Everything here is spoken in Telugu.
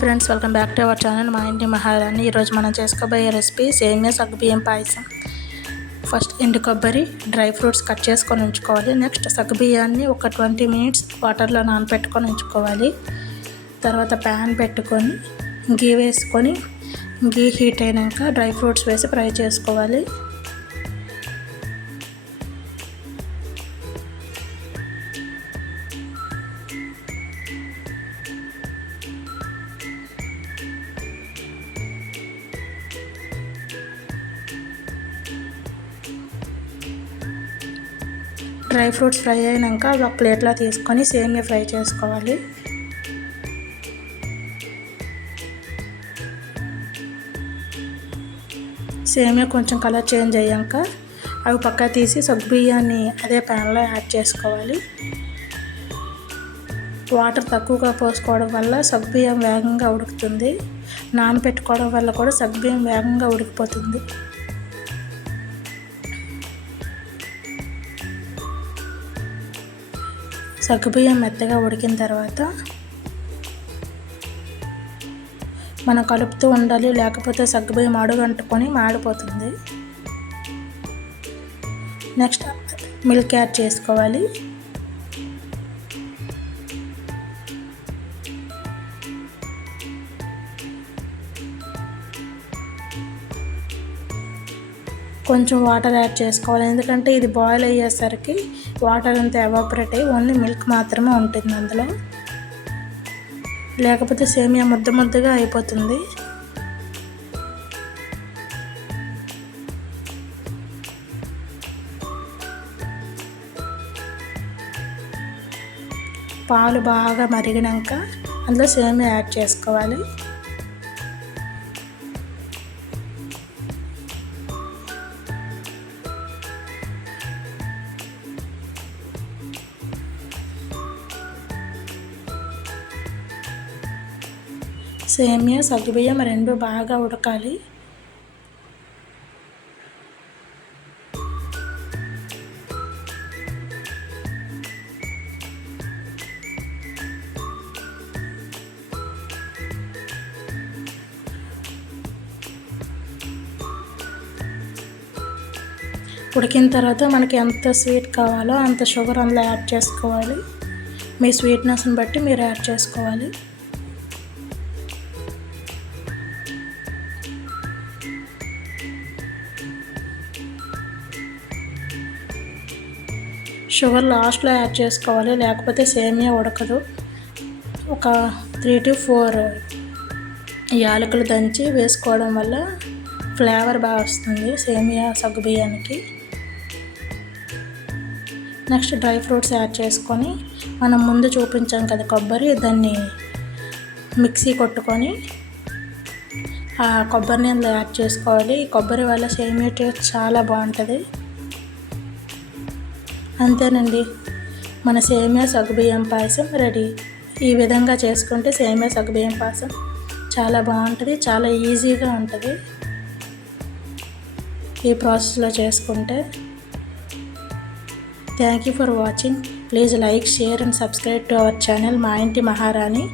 Friends, welcome back to our channel మా ఇంటి మహారాణి. ఈరోజు మనం చేసుకోబోయే రెసిపీ సేమియా సగ్గుబియ్యం పాయసం. ఫస్ట్ ఎండు కొబ్బరి, డ్రై ఫ్రూట్స్ కట్ చేసుకొని ఉంచుకోవాలి. నెక్స్ట్ సగ్గుబియ్యాన్ని ఒక 20 minutes వాటర్లో నానబెట్టుకొని ఉంచుకోవాలి. తర్వాత ప్యాన్ పెట్టుకొని గీ వేసుకొని గీ హీట్ అయినాక డ్రై ఫ్రూట్స్ వేసి ఫ్రై చేసుకోవాలి. డ్రై ఫ్రూట్స్ ఫ్రై అయినాక ఒక ప్లేట్లో తీసుకొని సేమియా ఫ్రై చేసుకోవాలి. సేమియా కొంచెం కలర్ చేంజ్ అయ్యాక అవి పక్క తీసి సగ్గుబియ్యాన్ని అదే ప్యాన్లో యాడ్ చేసుకోవాలి. వాటర్ తక్కువగా పోసుకోవడం వల్ల సగ్గుబియ్యం వేగంగా ఉడుకుతుంది. నానబెట్టుకోవడం వల్ల కూడా సగ్గుబియ్యం వేగంగా ఉడికిపోతుంది. సగ్గుబియ్యం మెత్తగా ఉడికిన తర్వాత మనం కలుపుతూ ఉండాలి, లేకపోతే సగ్గుబియ్యం అడుగంటుకొని మాడిపోతుంది. నెక్స్ట్ మిల్క్ యాడ్ చేసుకోవాలి. కొంచెం వాటర్ యాడ్ చేసుకోవాలి, ఎందుకంటే ఇది బాయిల్ అయ్యేసరికి వాటర్ అంతా ఎవాపరేట్ అయ్యి ఓన్లీ మిల్క్ మాత్రమే ఉంటుంది అందులో, లేకపోతే సేమియా ముద్దగా అయిపోతుంది. పాలు బాగా మరిగినాక అందులో సేమియా యాడ్ చేసుకోవాలి. సేమియా సగ్గుబియ్యం రెండు బాగా ఉడకాలి. ఉడికిన తర్వాత మనకి ఎంత స్వీట్ కావాలో అంత షుగర్ అందులో యాడ్ చేసుకోవాలి. మీ స్వీట్నెస్ని బట్టి మీరు యాడ్ చేసుకోవాలి. షుగర్ లాస్ట్లో యాడ్ చేసుకోవాలి, లేకపోతే సేమియా ఉడకదు. ఒక 3 to 4 యాలకులు దంచి వేసుకోవడం వల్ల ఫ్లేవర్ బాగా వస్తుంది సేమియా సగ్గుబియ్యానికి. నెక్స్ట్ డ్రై ఫ్రూట్స్ యాడ్ చేసుకొని మనం ముందు చూపించాం కదా కొబ్బరి, దాన్ని మిక్సీ కొట్టుకొని ఆ కొబ్బరిని అందులో యాడ్ చేసుకోవాలి. కొబ్బరి వల్ల సేమియా టేస్ట్ చాలా బాగుంటుంది. అంతేనండి, మన సేమియా సగ్గుబియ్యం పాయసం రెడీ. ఈ విధంగా చేసుకుంటే సేమియా సగ్గుబియ్యం పాయసం చాలా బాగుంటుంది, చాలా ఈజీగా ఉంటుంది ఈ ప్రాసెస్లో చేసుకుంటే. Thank you for watching. Please like, share and subscribe to our channel మా ఇంటి మహారాణి.